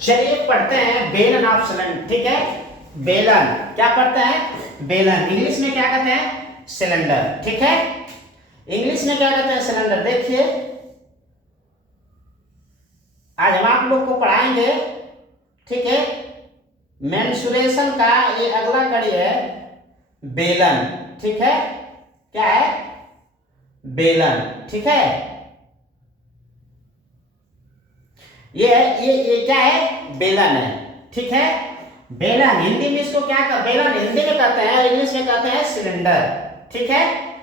चलिए पढ़ते हैं बेलन ऑफ सिलेंडर। ठीक है, बेलन क्या पढ़ते हैं? बेलन। इंग्लिश में क्या कहते हैं? सिलेंडर। ठीक है, इंग्लिश में क्या कहते हैं? सिलेंडर। देखिए आज हम आप लोग को पढ़ाएंगे, ठीक है, मेंसुरेशन का ये अगला कड़ी है बेलन। ठीक है, क्या है? बेलन। ठीक है, ये क्या है? बेलन है। ठीक है, बेलन हिंदी में इसको क्या कर, बेलन हिंदी में कहते हैं, इंग्लिश में कहते हैं सिलेंडर। ठीक है,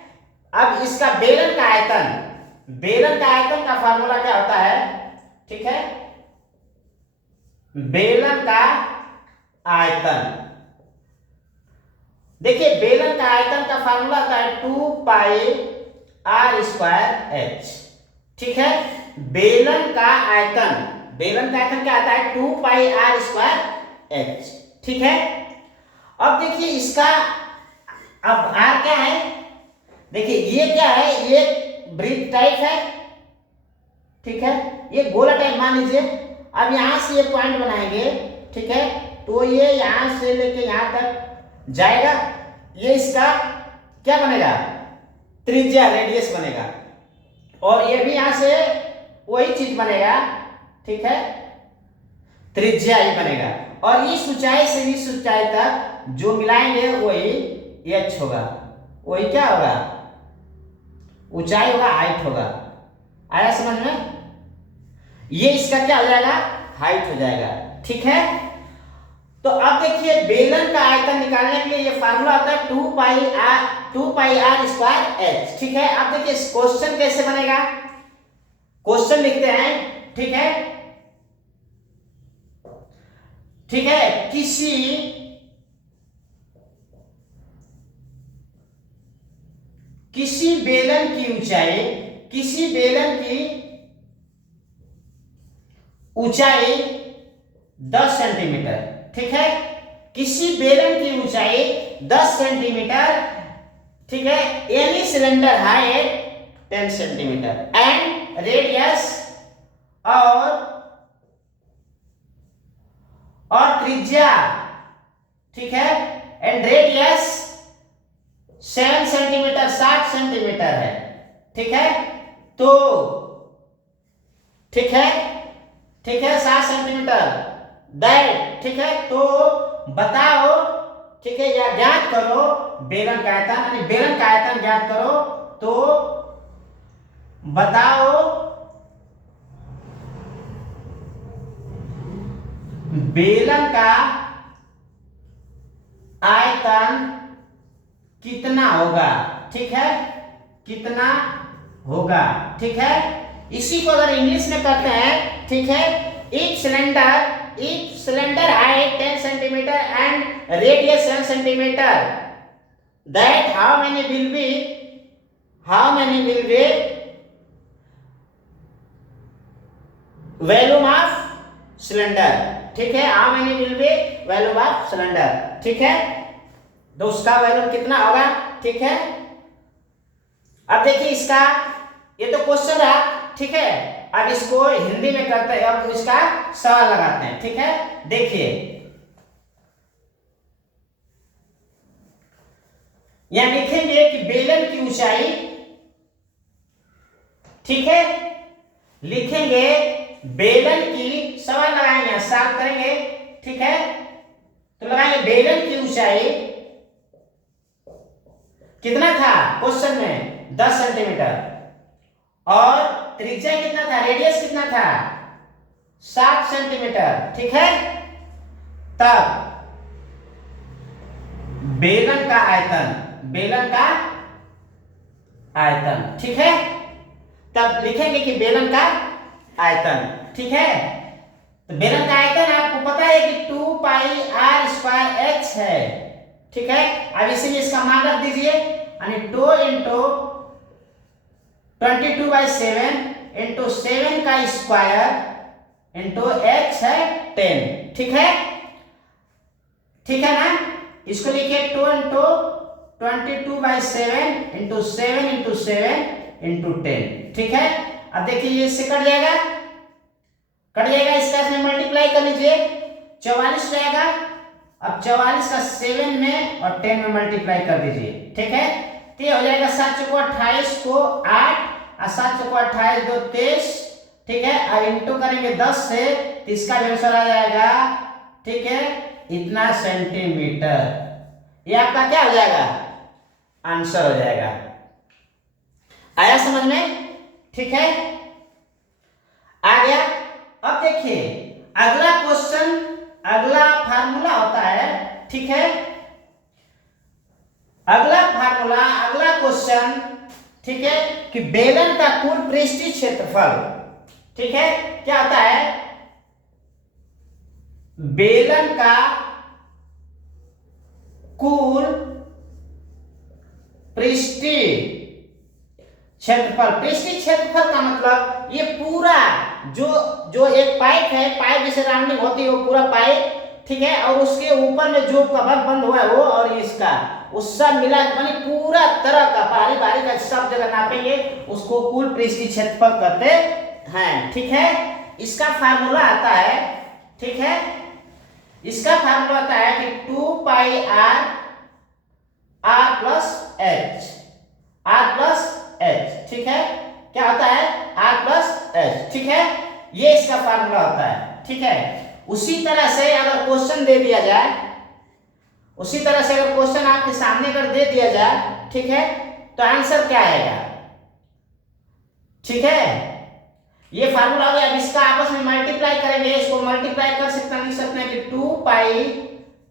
अब इसका बेलन का आयतन, बेलन का आयतन का फार्मूला क्या होता है? ठीक है, बेलन का आयतन, देखिए बेलन का आयतन का फार्मूला होता है 2πr²h। ठीक है, बेलन का आयतन, बेलन का आयतन क्या आता है? 2πr²h। ठीक है, अब देखिए इसका, अब r क्या है? देखिए ये क्या है? ये ब्रिज टाइप है। ठीक है, ये गोला टाइप मान लीजिए। अब यहां से ये पॉइंट बनाएंगे। ठीक है, तो ये यहां से लेके यहां तक जाएगा। ये इसका क्या बनेगा? त्रिज्या, रेडियस बनेगा। और ये भी यहां से वही चीज बनेगा। ठीक है, त्रिज्या ही बनेगा। और इस ऊंचाई से इस ऊंचाई तक जो मिलाएंगे वही h होगा। वही क्या होगा? ऊंचाई होगा, हाइट होगा। आया समझ में? ये इसका क्या हो जाएगा? हाइट हो जाएगा। ठीक है, तो अब देखिए बेलन का आयतन निकालने के लिए ये फार्मूला होता है 2πr²h। ठीक है, अब देखिए क्वेश्चन कैसे बनेगा? क्वेश्चन लिखते हैं। ठीक है, ठीक है, किसी बेलन की ऊंचाई, किसी बेलन की ऊंचाई 10 सेंटीमीटर। ठीक है, किसी बेलन की ऊंचाई 10 सेंटीमीटर। ठीक है, any cylinder height 10 centimetre and radius और त्रिज्या, ठीक है, एंड रेडियस 7 सेंटीमीटर, 60 सेंटीमीटर है। ठीक है, तो ठीक है, ठीक है, 60 सेंटीमीटर दैट। ठीक है, तो बताओ, ठीक है, या ज्ञात करो बेलन का आयतन। बेलन का आयतन ज्ञात करो, तो बताओ बेलन का आयतन कितना होगा। ठीक है, कितना होगा। ठीक है, इसी को अगर इंग्लिश में कहते हैं, ठीक है, each cylinder height 10 centimeter and radius 7 centimeter, that how many will be volume of cylinder। ठीक है, how many will be volume of cylinder। ठीक है, तो उसका वैल्यूम कितना होगा। ठीक है, अब देखिए इसका, ये तो क्वेश्चन रहा। ठीक है, अब इसको हिंदी में करते हैं, अब इसका सवाल लगाते हैं। ठीक है, देखिए यहां लिखेंगे कि बेलन की ऊंचाई, ठीक है, लिखेंगे बेलन की, सवाल लगाएंगे, सॉल्व करेंगे। ठीक है, तो लगाएंगे बेलन की ऊंचाई कितना था क्वेश्चन में? 10 सेंटीमीटर। और त्रिज्या कितना था? रेडियस कितना था? 60 सेंटीमीटर। ठीक है, तब बेलन का आयतन, बेलन का आयतन, ठीक है, तब लिखेंगे कि बेलन का आयतन। ठीक है, तो बेलन का आयतन आपको पता है कि 2πr²h है। ठीक है, अब इसीलिए इसका मान रख दीजिए, यानी 2 × 22/7 × 7 का स्क्वायर इंटू h है 10। ठीक है, ठीक है ना, इसको लिखिए 2 × 22/7 × 7 × 7 × 10। ठीक है, अब देखिए ये इससे कट जाएगा, इसका इसमें मल्टीप्लाई मल्टीप्लाई कर लीजिए, 44 रहेगा। अब 44 का 7 में और 10 में मल्टीप्लाई कर दीजिए, ठीक है। तो ये हो जाएगा 7 चौको 28 को 8 और 7 चौको 28 2 23, ठीक है। अब इंटू करेंगे 10 से, तो इसका भी आंसर आ जाएगा, ठीक है, इतना सेंटीमीटर। ये आपका क्या हो जाएगा, आंसर हो जाएगा। आया समझ में, ठीक है। आ गया। अब देखिए अगला क्वेश्चन, अगला फार्मूला होता है, ठीक है। अगला फार्मूला, अगला क्वेश्चन, ठीक है, कि बेलन का कुल पृष्ठीय क्षेत्रफल, ठीक है, क्या होता है, बेलन का कुल पृष्ठीय क्षेत्रफल। पृष्ठीय क्षेत्रफल का मतलब ये पूरा जो जो एक पाइप है, पाइप जैसे राउंडिंग होती है वो पूरा पाइप, ठीक है, और उसके ऊपर में जो कवर बंद हुआ है वो और इसका, उस सब मिला माने पूरा तरह का बारी बारी का सब जगह नापेंगे, उसको कुल पृष्ठीय क्षेत्रफल कहते हैं, ठीक है। इसका फार्मूला आता है, ठीक है, इसका फार्मूला आता है कि 2 पाई आर प्लस एच, ठीक है। क्या होता है, आर प्लस एच, ठीक है, ये इसका फार्मूला होता है, ठीक है। उसी तरह से अगर क्वेश्चन दे दिया जाए, उसी तरह से अगर क्वेश्चन आपके सामने अगर दे दिया जाए, ठीक है, तो आंसर क्या आएगा, ठीक है। ये फार्मूला हो गया। अब इसका आपस में मल्टीप्लाई करेंगे, इसको मल्टीप्लाई कर सकते हैं, लिख सकते हैं कि 2 पाई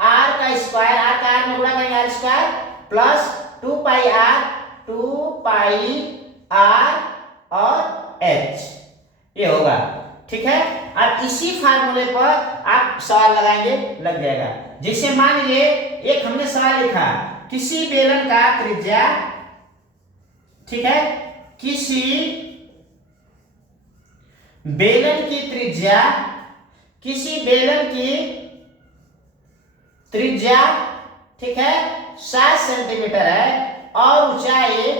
आर का स्क्वायर, आर का आर में गुणा करेंगे R square, plus 2 pi R और एच, ये होगा, ठीक है। अब इसी फार्मूले पर आप सवाल लगाएंगे, लग जाएगा। जैसे मान लीजिए एक हमने सवाल लिखा, किसी बेलन का त्रिज्या, ठीक है, किसी बेलन की त्रिज्या, किसी बेलन की त्रिज्या, ठीक है, 7 सेंटीमीटर है और ऊंचाई,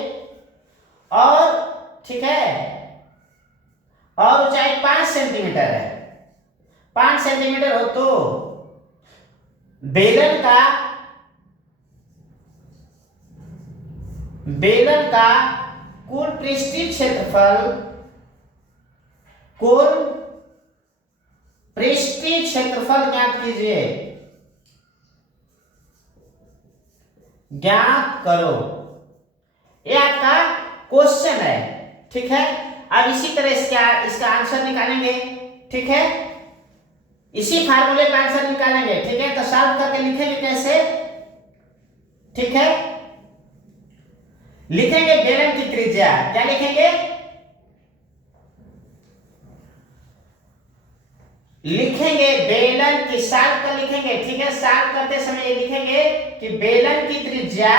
और ठीक है, और ऊंचाई 5 सेंटीमीटर है। 5 सेंटीमीटर हो तो बेलन का कुल पृष्ठीय क्षेत्रफल, कुल पृष्ठीय क्षेत्रफल ज्ञात कीजिए, ज्ञात करो। ये आपका क्वेश्चन है, ठीक है। अब इसी तरह इसका आंसर निकालेंगे, ठीक है, इसी फार्मूले का आंसर निकालेंगे, ठीक है। तो सॉल्व करके लिखेंगे कैसे, ठीक है, लिखेंगे बेलन की त्रिज्या, क्या लिखेंगे, लिखेंगे बेलन की, सॉल्व कर लिखेंगे, ठीक है। सॉल्व करते समय ये लिखेंगे कि बेलन की त्रिज्या,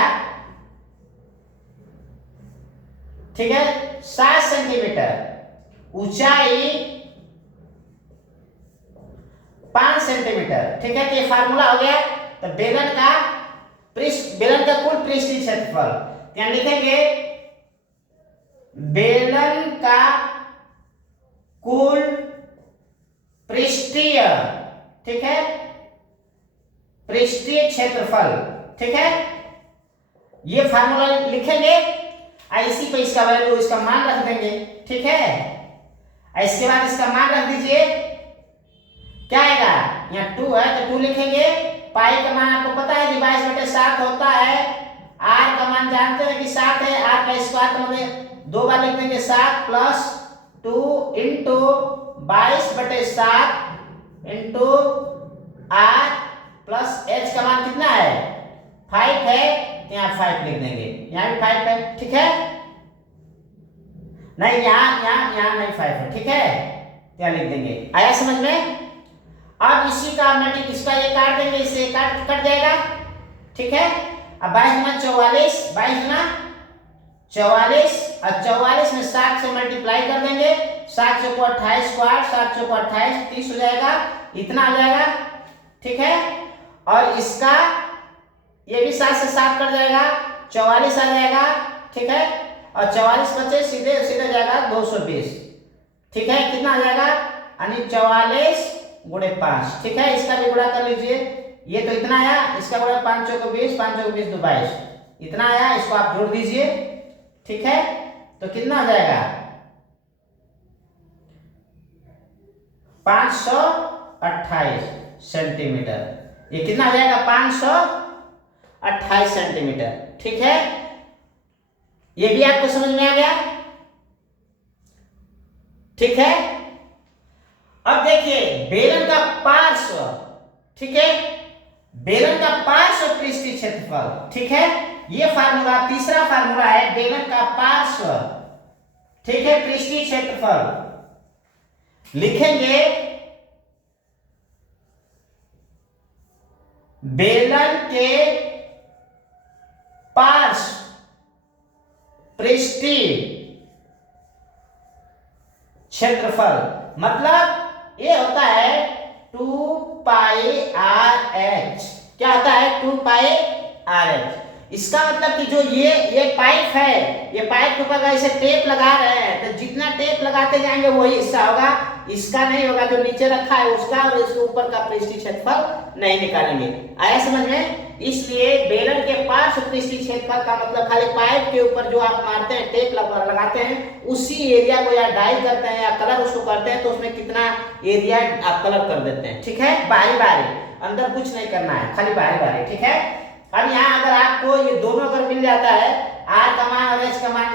ठीक है, 7 सेंटीमीटर, ऊंचाई 5 सेंटीमीटर, ठीक है। तो ये फार्मूला हो गया। तो बेलन का कुल पृष्ठीय क्षेत्रफल, क्या लिखेंगे, बेलन का कुल पृष्ठीय, ठीक है, पृष्ठीय क्षेत्रफल, ठीक है, ये फार्मूला लिखेंगे। इसी पे इसका वैल्यू, इसका मान रख देंगे, ठीक है। इसके बाद इसका मान रख दीजिए, क्या आएगा, यहाँ 2 है तो 2 लिखेंगे। पाई का मान आपको पता है कि 22/7 होता है। आर का मान जानते हैं कि 7 है, आर का स्क्वायर तो हमें 2 बार लिख देंगे, 7 plus 2 into 22/7 into R plus H का मान कितना है, 5 है, यहाँ 5 लिख देंगे, यहाँ भी 5 है, ठीक है। नहीं यहाँ नहीं 5 है, ठीक है, क्या लिख देंगे। आया समझ में। अब इसी का इसका ये काट देंगे, इससे कट जाएगा, ठीक है। अब 22 × 44 और 44 में 7 से मल्टीप्लाई कर देंगे, 7 × 28 स्क्वायर, 7 × 28 30 हो जाएगा, इतना आ जाएगा, ठीक है। और इसका ये भी 7 से 7 कट जाएगा, 44 आ जाएगा, ठीक है। और 44 बचे, सीधे जाएगा 220, ठीक है। कितना आ जाएगा, यानी 44 गुणे 5, ठीक है। इसका भी गुणा कर लीजिए, ये तो इतना आया, इसका गुणा 5 चौको 20, 5 चौको 20 22, इतना आया, इसको आप जोड़ दीजिए, ठीक है। तो कितना आ जाएगा 528 सेंटीमीटर। ये कितना आ जाएगा 528 सेंटीमीटर, ठीक है। ये भी आपको समझ में आ गया, ठीक है। अब देखिए बेलन का पार्श्व, ठीक है, बेलन का पार्श्व पृष्ठीय क्षेत्रफल, ठीक है। ये फार्मूला तीसरा फार्मूला है, बेलन का पार्श्व, ठीक है, पृष्ठीय क्षेत्रफल लिखेंगे बेलन के पार्श्व पृष्ठीय क्षेत्रफल, मतलब ये होता है 2 पाई आर एच। क्या होता है 2 पाई आर एच। इसका मतलब कि जो ये पाइप है, ये पाइप के ऊपर ऐसे टेप लगा रहे हैं, तो जितना टेप लगाते जाएंगे वही हिस्सा होगा, इसका नहीं होगा, जो नीचे रखा है उसका, और इसके ऊपर का पृष्ठीय क्षेत्रफल नहीं निकालेंगे। आया समझ में? इसलिए बेलन के पार्श्व पृष्ठीय क्षेत्रफल का मतलब खाली पाइप के ऊपर जो आप मारते हैं, टेप लगाते हैं, उसी एरिया को या डाई करते हैं या कलर उसको करते हैं, तो उसमें कितना एरिया आप कलर कर देते हैं, ठीक है। बारी बारी, अंदर कुछ नहीं करना है, खाली बारी बारी, ठीक है। अब यहाँ अगर आपको ये दोनों अगर मिल जाता है, आर का मान और एच का मान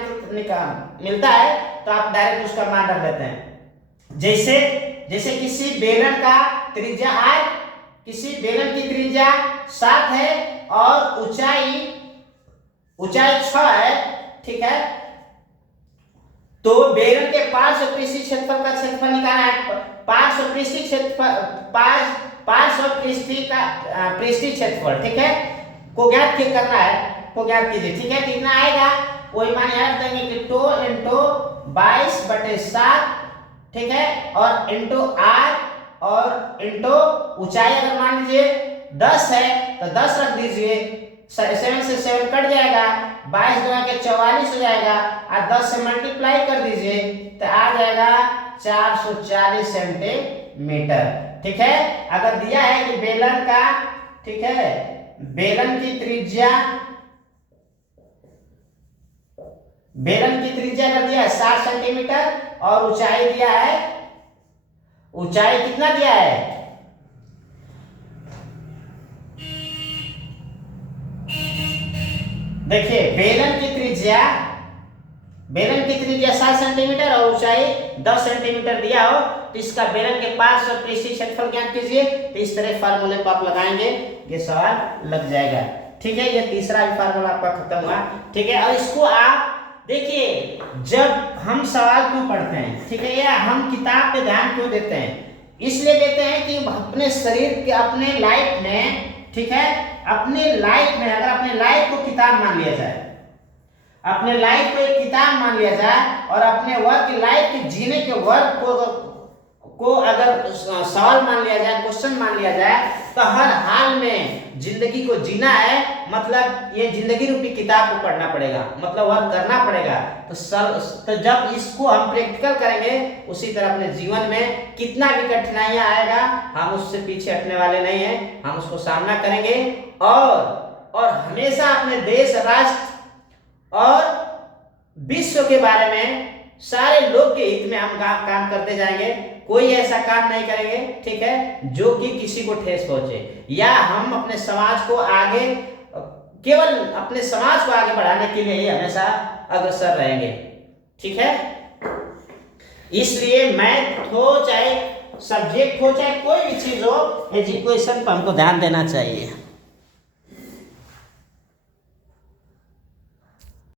मिलता है, तो आप डायरेक्ट उसका मान रख देते हैं। जैसे किसी बेलन का त्रिज्या r, किसी बेलन की त्रिज्या 7 है और ऊंचाई 6 है, ठीक है। तो बेलन के पार्श्व पृष्ठीय क्षेत्रफल का क्षेत्रफल निकालना है। पार्श्व पृष्ठीय क्षेत्रफल, पार्श्व पृष्ठीय क्षेत्रफल, ठीक है, को ज्ञात करना है, को ज्ञात कीजिए, ठीक है। कितना आएगा वही मान याद देंगे कि 2 × 22/7, ठीक है, और इंटू आर और इंटू ऊंचाई अगर मान लीजिए 10 है तो 10 रख दीजिए, 7 से 7 कट जाएगा, 22 गुणा के 44 हो जाएगा, और 10 से मल्टीप्लाई कर दीजिए तो आ जाएगा 440 सेंटीमीटर, ठीक है। अगर दिया है कि बेलन का, ठीक है, बेलन की त्रिज्या कर दिया है 60 सेंटीमीटर, और ऊंचाई दिया है, ऊंचाई कितना दिया है, देखिए बेलन की त्रिज्या 60 सेंटीमीटर और ऊंचाई 10 सेंटीमीटर दिया हो, तो इसका बेलन के पार्श्व पृष्ठीय क्षेत्रफल ज्ञात कीजिए। तो इस तरह फार्मूले को आप लगाएंगे, ये सवाल लग जाएगा, ठीक है। ये तीसरा भी फार्मूला आपका खत्म हुआ, ठीक है। और इसको आप देखिए, जब हम सवाल क्यों पढ़ते हैं, ठीक है, या हम किताब पे ध्यान क्यों देते हैं, इसलिए देते हैं कि अपने शरीर के, अपने लाइफ में, ठीक है, अपने लाइफ में अगर अपने लाइफ को किताब मान लिया जाए, अपने लाइफ को एक किताब मान लिया जाए, और अपने वर्क लाइफ के जीने के वर्क को अगर सवाल मान लिया जाए, क्वेश्चन मान लिया जाए, तो हर हाल में जिंदगी को जीना है, मतलब ये जिंदगी रूपी किताब को पढ़ना पड़ेगा, मतलब वर्क करना पड़ेगा। तो जब इसको हम प्रैक्टिकल करेंगे, उसी तरह अपने जीवन में कितना भी कठिनाइयां आएगा, हम उससे पीछे हटने वाले नहीं हैं, हम उसको सामना करेंगे, और हमेशा अपने देश, राष्ट्र और विश्व के बारे में, सारे लोग के हित में हम काम करते जाएंगे। कोई ऐसा काम नहीं करेंगे, ठीक है, जो कि किसी को ठेस पहुंचे, या हम अपने समाज को आगे, केवल अपने समाज को आगे बढ़ाने के लिए ही हमेशा अग्रसर रहेंगे, ठीक है। इसलिए मैथ हो चाहे सब्जेक्ट हो चाहे कोई भी चीज हो, एजुकेशन पर हमको ध्यान देना चाहिए।